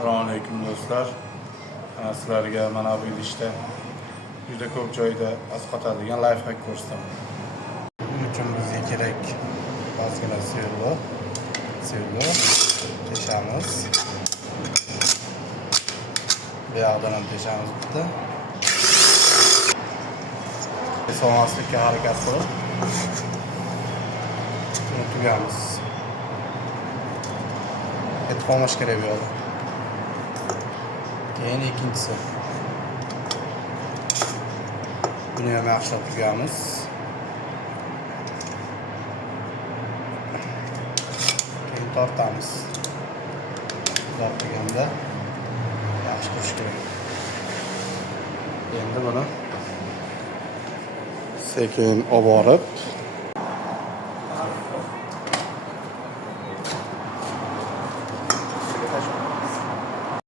Assalomu alaykum do'stlar. Sizlarga mana bu idishda juda ko'p joyda asqatadigan lifehack ko'rsataman. Buning uchun bizga kerak ozgina suyuqlik teshamiz. Bu yoqdan ham teshamiz bitta. So'maslikka harakat qilib buni tugamiz. Etib olmash kerak bu yoqda. Keyin ikkinchisi. Buni ham yaxshilab tugamiz. Keyin tortamiz. Tortganda yaxshi turishi kerak. Endi buni sekin olib borib